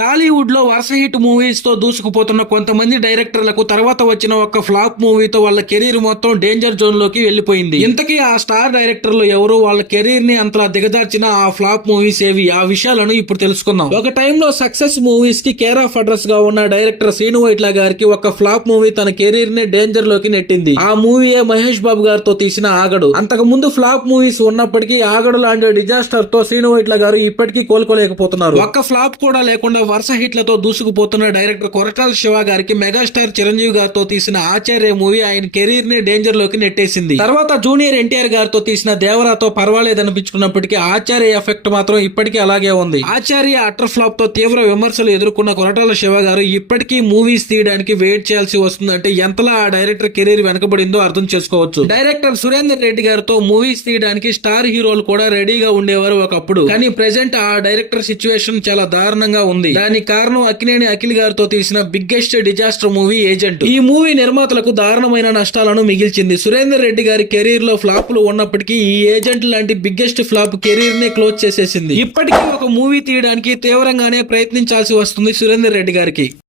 టాలీవుడ్ లో వరుస hit movies తో దూసుకుపోతున్న కొంతమంది డైరెక్టర్లకు తర్వాత వచ్చిన ఒక ఫ్లాప్ మూవీతో వాళ్ళ కెరీర్ మొత్తం డేంజర్ జోన్ లోకి వెళ్లిపోయింది. ఇంతకీ ఆ స్టార్ డైరెక్టర్లు ఎవరు, వాళ్ళ కెరీర్ ని అంతలా దిగజార్చిన ఆ ఫ్లాప్ మూవీస్ ఏవి, ఆ విషయాలను ఇప్పుడు తెలుసుకుందాం. ఒక టైంలో సక్సెస్ మూవీస్ కి కేర్ ఆఫ్ అడ్రస్ గా ఉన్న డైరెక్టర్ శ్రీను వైట్ల గారికి ఒక ఫ్లాప్ మూవీ తన కెరీర్ ని డేంజర్ లోకి నెట్టింది. ఆ మూవీయే మహేష్ బాబు గారితో తీసిన ఆగడు. అంతకు ముందు ఫ్లాప్ మూవీస్ ఉన్నప్పటికీ ఆగడు లాంటి డిజాస్టర్ తో శ్రీను వైట్ల గారు ఇప్పటికీ కోలుకోలేకపోతున్నారు. ఒక్క ఫ్లాప్ కూడా లేకుండా వరుస హిట్లతో దూసుకుపోతున్న డైరెక్టర్ కొరటాల శివ గారికి మెగాస్టార్ చిరంజీవి గారితో తీసిన ఆచార్య మూవీ ఆయన కెరీర్ ని డేంజర్ లోకి నెట్టేసింది. తర్వాత జూనియర్ ఎన్టీఆర్ గారితో తీసిన దేవరాతో పర్వాలేదనిపించుకున్నప్పటికీ ఆచార్య ఎఫెక్ట్ మాత్రం ఇప్పటికీ అలాగే ఉంది. ఆచార్య అటర్ ఫ్లాప్ తో తీవ్ర విమర్శలు ఎదుర్కొన్న కొరటాల శివ గారు ఇప్పటికీ మూవీస్ తీయడానికి వెయిట్ చేయాల్సి వస్తుందంటే ఎంతలా ఆ డైరెక్టర్ కెరీర్ వెనకబడిందో అర్థం చేసుకోవచ్చు. డైరెక్టర్ సురేందర్ రెడ్డి గారితో మూవీస్ తీయడానికి స్టార్ హీరోలు కూడా రెడీగా ఉండేవారు ఒకప్పుడు. కానీ ప్రెసెంట్ ఆ డైరెక్టర్ సిచ్యువేషన్ చాలా దారుణంగా ఉంది. దానికి కారణం అక్కినేని అఖిల్ గారితో తీసిన బిగ్గెస్ట్ డిజాస్టర్ మూవీ ఏజెంట్. ఈ మూవీ నిర్మాతలకు దారుణమైన నష్టాలను మిగిల్చింది. సురేందర్ రెడ్డి గారి కెరీర్ లో ఫ్లాపులు ఉన్నప్పటికీ ఈ ఏజెంట్ లాంటి బిగ్గెస్ట్ ఫ్లాప్ కెరీర్ నే క్లోజ్ చేసేసింది. ఇప్పటికీ ఒక మూవీ తీయడానికి తీవ్రంగానే ప్రయత్నించాల్సి వస్తుంది సురేందర్ రెడ్డి గారికి.